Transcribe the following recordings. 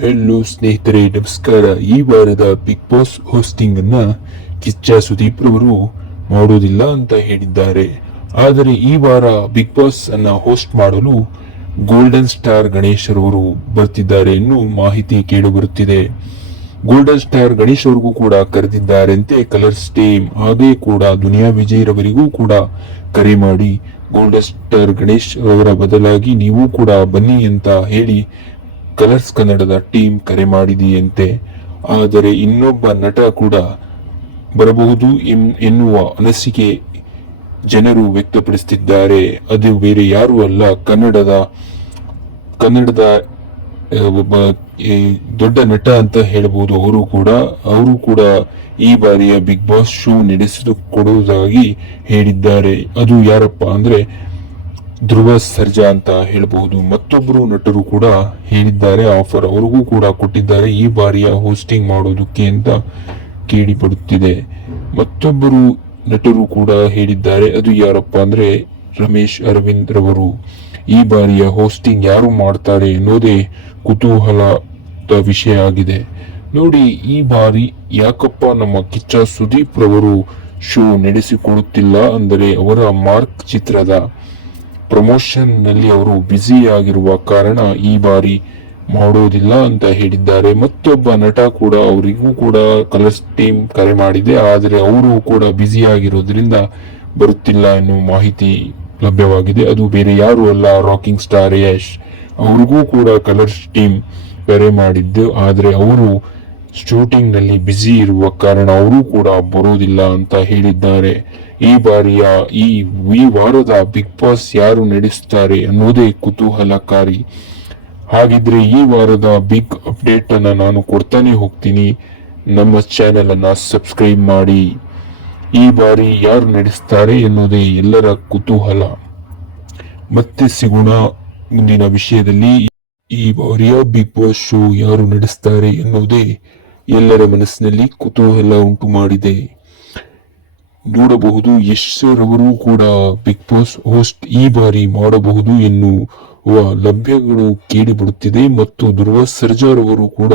Hello ಸ್ನೇಹಿತರೆ, ನಮಸ್ಕಾರ. ಈ ವಾರದ ಬಿಗ್ ಬಾಸ್ ಹೋಸ್ಟಿಂಗ್ ಅನ್ನ ಕಿಚ್ಚ ಸುದೀಪ್ ರವರು ಮಾಡೋದಿಲ್ಲ ಅಂತ ಹೇಳಿದ್ದಾರೆ. ಆದರೆ ಈ ವಾರ ಬಿಗ್ ಬಾಸ್ ಅನ್ನ ಹೋಸ್ಟ್ ಮಾಡಲು ಗೋಲ್ಡನ್ ಸ್ಟಾರ್ ಗಣೇಶ್ ರವರು ಬರ್ತಿದ್ದಾರೆ ಎನ್ನುವ ಮಾಹಿತಿ ಕೇಳಿಬರುತ್ತಿದೆ. ಗೋಲ್ಡನ್ ಸ್ಟಾರ್ ಗಣೇಶ್ ಅವ್ರಿಗೂ ಕೂಡ ಕರೆದಿದ್ದಾರೆಂತೆ. ಕಲರ್ಸ್ ಟೀಮ್ ಹಾಗೆ ಕೂಡ ದುನಿಯಾ ವಿಜಯ್ ರವರಿಗೂ ಕೂಡ ಕರೆ ಮಾಡಿ ಗೋಲ್ಡನ್ ಸ್ಟಾರ್ ಗಣೇಶ್ ಅವರ ಬದಲಾಗಿ ನೀವು ಕೂಡ ಬನ್ನಿ ಅಂತ ಹೇಳಿ ಕಲರ್ಸ್ ಕನ್ನಡದ ಟೀಮ್ ಕರೆ ಮಾಡಿದೆಯಂತೆ. ಆದರೆ ಇನ್ನೊಬ್ಬ ನಟ ಕೂಡ ಬರಬಹುದು ಎನ್- ಎನ್ನುವ ಅನಿಸಿಕೆ ಜನರು ವ್ಯಕ್ತಪಡಿಸುತ್ತಿದ್ದಾರೆ. ಅದು ಬೇರೆ ಯಾರು ಅಲ್ಲ, ಕನ್ನಡದ ಕನ್ನಡದ ಒಬ್ಬ ದೊಡ್ಡ ನಟ ಅಂತ ಹೇಳಬಹುದು. ಅವರು ಕೂಡ ಅವರು ಕೂಡ ಈ ಬಾರಿಯ ಬಿಗ್ ಬಾಸ್ ಶೋ ನಡೆಸಿಕೊಡುವುದಾಗಿ ಹೇಳಿದ್ದಾರೆ. ಅದು ಯಾರಪ್ಪ ಅಂದ್ರೆ ಧ್ರುವ ಸರ್ಜಾ ಅಂತ ಹೇಳಬಹುದು. ಮತ್ತೊಬ್ಬರು ನಟರು ಕೂಡ ಹೇಳಿದ್ದಾರೆ ಆಫರ್ ಅವರಿಗೂ ಕೂಡ ಕೊಟ್ಟಿದ್ದಾರೆ. ಈ ಬಾರಿಯ ಹೋಸ್ಟಿಂಗ್ ಮಾಡೋದಕ್ಕೆ ಅಂತ ಕೇಳಿಪಡುತ್ತಿದೆ ಮತ್ತೊಬ್ಬರು ನಟರು ಕೂಡ ಹೇಳಿದ್ದಾರೆ, ಅದು ಯಾರಪ್ಪ ಅಂದ್ರೆ ರಮೇಶ್ ಅರವಿಂದ್ ರವರು. ಈ ಬಾರಿಯ ಹೋಸ್ಟಿಂಗ್ ಯಾರು ಮಾಡ್ತಾರೆ ಅನ್ನೋದೇ ಕುತೂಹಲದ ವಿಷಯ ಆಗಿದೆ. ನೋಡಿ, ಈ ಬಾರಿ ಯಾಕಪ್ಪ ನಮ್ಮ ಕಿಚ್ಚ ಸುದೀಪ್ ರವರು ಶೋ ನಡೆಸಿಕೊಡುತ್ತಿಲ್ಲ ಅಂದರೆ ಅವರ ಮಾರ್ಕ್ ಚಿತ್ರದ ಪ್ರಮೋಷನ್ನಲ್ಲಿ ಅವರು ಬ್ಯುಸಿ ಆಗಿರುವ ಕಾರಣ ಈ ಬಾರಿ ಮಾಡೋದಿಲ್ಲ ಅಂತ ಹೇಳಿದ್ದಾರೆ. ಮತ್ತೊಬ್ಬ ನಟ ಕೂಡ ಅವರಿಗೂ ಕೂಡ ಕಲರ್ಸ್ ಟೀಮ್ ಕರೆ ಮಾಡಿದೆ. ಆದರೆ ಅವರು ಕೂಡ ಬ್ಯುಸಿ ಆಗಿರೋದ್ರಿಂದ ಬರುತ್ತಿಲ್ಲ ಎನ್ನುವ ಮಾಹಿತಿ ಲಭ್ಯವಾಗಿದೆ. ಅದು ಬೇರೆ ಯಾರು ಅಲ್ಲ ರಾಕಿಂಗ್ ಸ್ಟಾರ್ ಯಶ್. ಅವ್ರಿಗೂ ಕೂಡ ಕಲರ್ಸ್ ಟೀಮ್ ಕರೆ ಮಾಡಿದ್ದು. ಆದರೆ ಅವರು ಶೂಟಿಂಗ್ನಲ್ಲಿ ಬ್ಯುಸಿ ಇರುವ ಕಾರಣ ಅವರು ಕೂಡ ಬರೋದಿಲ್ಲ ಅಂತ ಹೇಳಿದ್ದಾರೆ. ಈ ಬಾರಿಯ ಈ ಈ ವಾರದ ಬಿಗ್ ಬಾಸ್ ಯಾರು ನಡೆಸುತ್ತಾರೆ ಅನ್ನೋದೇ ಕುತೂಹಲಕಾರಿ. ಹಾಗಿದ್ರೆ ಈ ವಾರದ ಬಿಗ್ ಅಪ್ಡೇಟ್ ಅನ್ನ ನಾನು ಕೊಡ್ತಾನೆ ಹೋಗ್ತೀನಿ. ನಮ್ಮ ಚಾನೆಲ್ ಅನ್ನ ಸಬ್ಸ್ಕ್ರೈಬ್ ಮಾಡಿ. ಈ ಬಾರಿ ಯಾರು ನಡೆಸ್ತಾರೆ ಎನ್ನುವುದೇ ಎಲ್ಲರ ಕುತೂಹಲ. ಮತ್ತೆ ಸಿಗೋಣ ಮುಂದಿನ ವಿಷಯದಲ್ಲಿ. ಈ ಬಾರಿಯ ಬಿಗ್ ಬಾಸ್ ಶೋ ಯಾರು ನಡೆಸ್ತಾರೆ ಎನ್ನುವುದೇ ಎಲ್ಲರ ಮನಸ್ಸಿನಲ್ಲಿ ಕುತೂಹಲ ಉಂಟು ಮಾಡಿದೆ. ನೋಡಬಹುದು ಯಶ್ ಸರ್ ಅವರು ಕೂಡ ಬಿಗ್ ಬಾಸ್ ಹೋಸ್ಟ್ ಈ ಬಾರಿ ಮಾಡಬಹುದು ಎನ್ನುವ ಲಭ್ಯಗಳು ಕೇಳಿಬರುತ್ತಿದೆ ಮತ್ತು ಧ್ರುವ ಸರ್ಜಾರ್ ಅವರು ಕೂಡ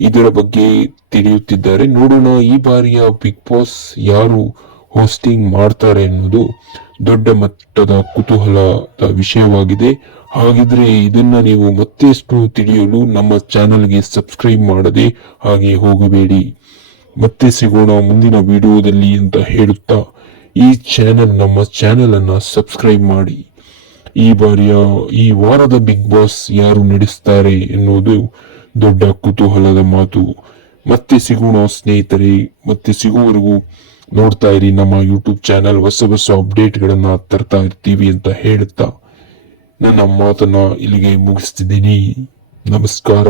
ಇದರ ಬಗ್ಗೆ ತಿಳಿಯುತ್ತಿದ್ದಾರೆ. ನೋಡೋಣ, ಈ ಬಾರಿಯ ಬಿಗ್ ಬಾಸ್ ಯಾರು ಹೋಸ್ಟಿಂಗ್ ಮಾಡ್ತಾರೆ ಎನ್ನುವುದು ದೊಡ್ಡ ಮಟ್ಟದ ಕುತೂಹಲದ ವಿಷಯವಾಗಿದೆ. ಹಾಗಿದ್ರೆ ಇದನ್ನ ನೀವು ಮತ್ತೆಷ್ಟು ತಿಳಿಯಲು ನಮ್ಮ ಚಾನೆಲ್ಗೆ ಸಬ್ಸ್ಕ್ರೈಬ್ ಮಾಡದೆ ಹಾಗೆ ಹೋಗಬೇಡಿ. ಮತ್ತೆ ಸಿಗೋಣ ಮುಂದಿನ ವಿಡಿಯೋದಲ್ಲಿ ಅಂತ ಹೇಳುತ್ತಾ ಈ ಚಾನೆಲ್ ನಮ್ಮ ಚಾನೆಲ್ ಅನ್ನ ಸಬ್ಸ್ಕ್ರೈಬ್ ಮಾಡಿ. ಈ ಬಾರಿಯ ಈ ವಾರದ ಬಿಗ್ ಬಾಸ್ ಯಾರು ನಡೆಸ್ತಾರೆ ಎನ್ನುವುದು ದೊಡ್ಡ ಕುತೂಹಲದ ಮಾತು. ಮತ್ತೆ ಸಿಗೋಣ ಸ್ನೇಹಿತರೆ, ಮತ್ತೆ ಸಿಗುವವರೆಗೂ ನೋಡ್ತಾ ಇರಿ, ನಮ್ಮ ಯೂಟ್ಯೂಬ್ ಚಾನೆಲ್ ಹೊಸ ಹೊಸ ಅಪ್ಡೇಟ್ಗಳನ್ನ ತರ್ತಾ ಇರ್ತೀವಿ ಅಂತ ಹೇಳುತ್ತಾ ನನ್ನ ಮಾತನ್ನ ಇಲ್ಲಿಗೆ ಮುಗಿಸ್ತಿದ್ದೀನಿ. ನಮಸ್ಕಾರ.